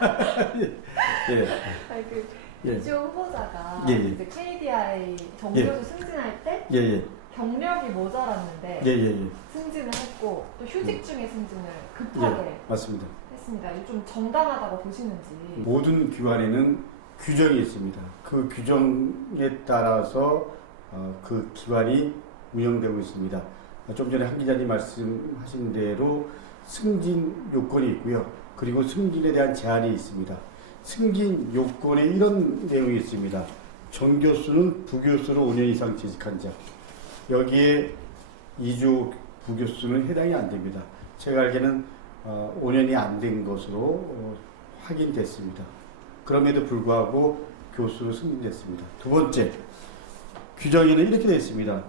예. 아니, 그 예. 이주호 후보자가 예, 예. 이제 KDI 정교수 승진할 때 예, 예. 경력이 모자랐는데 예, 예, 예. 승진을 했고 또 휴직 중에 승진을 급하게 예. 맞습니다. 했습니다. 이게 좀 정당하다고 보시는지. 모든 기관에는 규정이 있습니다. 그 규정에 따라서 그 기관이 운영되고 있습니다. 좀 전에 한 기자님 말씀하신 대로 승진 요건이 있고요. 그리고 승진에 대한 제한이 있습니다. 승진 요건에 이런 내용이 있습니다. 정교수는 부교수로 5년 이상 재직한 자. 여기에 이주 부교수는 해당이 안 됩니다. 제가 알기에는 5년이 안 된 것으로 확인됐습니다. 그럼에도 불구하고 교수로 승진됐습니다. 두 번째, 규정에는 이렇게 되어 있습니다.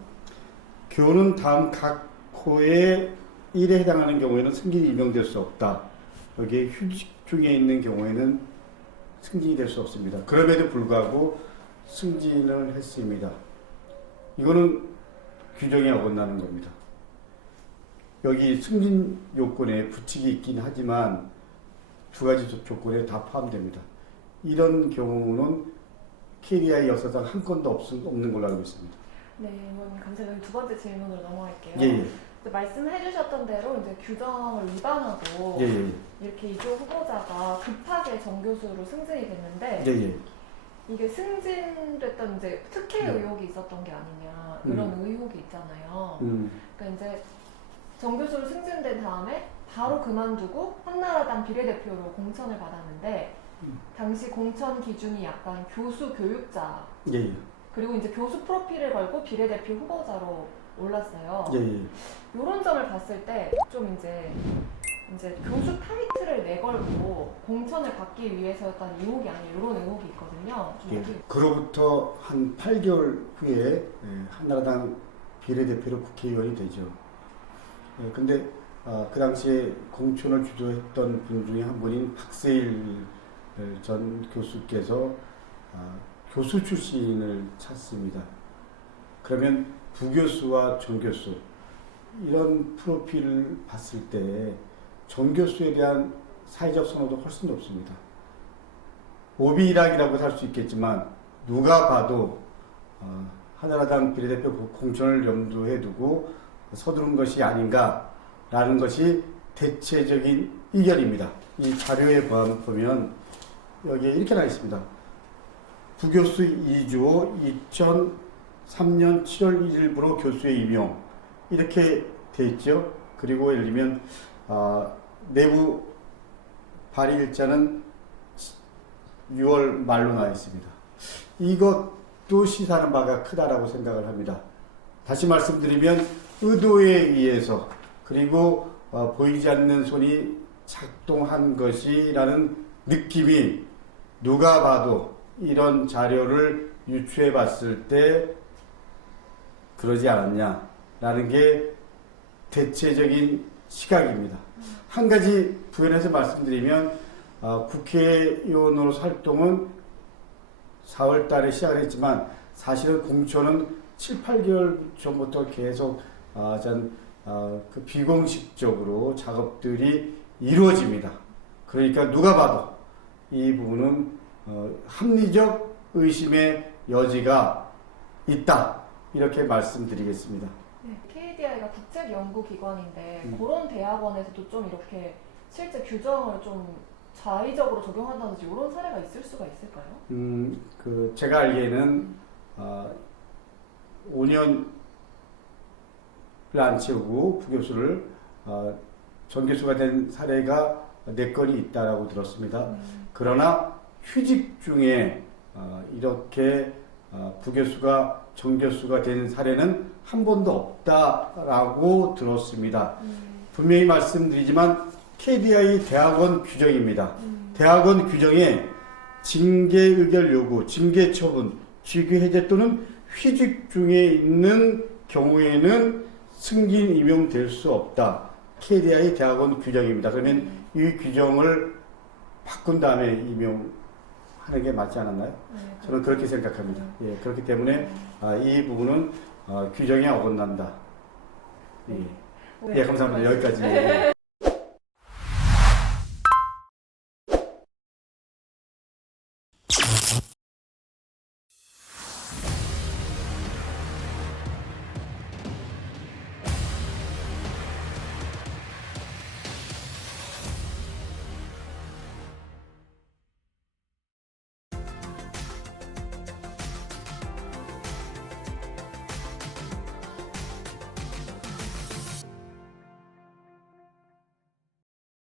교는 다음 각 호의 1에 해당하는 경우에는 승진이 임명될 수 없다. 여기에 휴직 중에 있는 경우에는 승진이 될 수 없습니다. 그럼에도 불구하고 승진을 했습니다. 이거는 규정에 어긋나는 겁니다. 여기 승진 요건에 부칙이 있긴 하지만 두 가지 조건에 다 포함됩니다. 이런 경우는 KDI 역사상 한 건도 없는 걸로 알고 있습니다. 네, 의원님 감사합니다. 두 번째 질문으로 넘어갈게요. 예, 예. 말씀해주셨던 대로 이제 규정을 위반하고 예, 예. 이렇게 이주호 후보자가 급하게 정교수로 승진이 됐는데 예, 예. 이게 승진됐던 이제 특혜 네. 의혹이 있었던 게 아니냐 이런 의혹이 있잖아요. 그러니까 이제 정교수로 승진된 다음에 바로 그만두고 한나라당 비례대표로 공천을 받았는데 당시 공천 기준이 약간 교수 교육자 예, 예. 그리고 이제 교수 프로필을 걸고 비례대표 후보자로 올랐어요. 예, 예. 이런 점을 봤을 때 좀 이제 교수 타이틀을 내걸고 공천을 받기 위해서였다는 의혹이 아니에요. 이런 의혹이 있거든요. 좀 예. 어떻게- 그로부터 한 8개월 후에 한나라당 비례대표로 국회의원이 되죠. 근데 그 당시에 공천을 주도했던 분 중에 한 분인 박세일 전 교수께서 교수 출신을 찾습니다. 그러면 부교수와 정교수 이런 프로필을 봤을 때 정교수에 대한 사회적 선호도 훨씬 높습니다. 오비락이라고 할 수 있겠지만 누가 봐도 한나라당 비례대표 공천을 염두에 두고 서두른 것이 아닌가라는 것이 대체적인 의견입니다. 이 자료에 보면 여기에 이렇게 나와 있습니다. 부교수 이주호 2003년 7월 1일부로 교수에 임용 이렇게 돼 있죠. 그리고 예를 들면 내부 발의일자는 6월 말로 나와 있습니다. 이것도 시사하는 바가 크다라고 생각을 합니다. 다시 말씀드리면 의도에 의해서 그리고 보이지 않는 손이 작동한 것이라는 느낌이 누가 봐도 이런 자료를 유추해 봤을 때 그러지 않았냐라는 게 대체적인 시각입니다. 한 가지 부연해서 말씀드리면 국회의원으로 활동은 4월 달에 시작을 했지만 사실은 공천은 7, 8개월 전부터 계속 그 비공식적으로 작업들이 이루어집니다. 그러니까 누가 봐도 이 부분은 합리적 의심의 여지가 있다. 이렇게 말씀드리겠습니다. 네, KDI가 국책연구기관인데 그런 대학원에서도 좀 이렇게 실제 규정을 좀 자의적으로 적용한다든지 이런 사례가 있을 수가 있을까요? 제가 알기에는 5년을 안 채우고 부교수를 정교수가 된 사례가 4건이 있다고 들었습니다. 그러나 휴직 중에 이렇게 부교수가 정교수가 된 사례는 한 번도 없다라고 들었습니다. 분명히 말씀드리지만 KDI 대학원 규정입니다. 대학원 규정에 징계 의결 요구, 징계 처분, 직위 해제 또는 휴직 중에 있는 경우에는 승진 임용될 수 없다. KDI 대학원 규정입니다. 그러면 이 규정을 바꾼 다음에 임용하는 게 맞지 않았나요? 저는 그렇게 생각합니다. 예, 그렇기 때문에 이 부분은 규정에 어긋난다. 예, 예 감사합니다. 여기까지.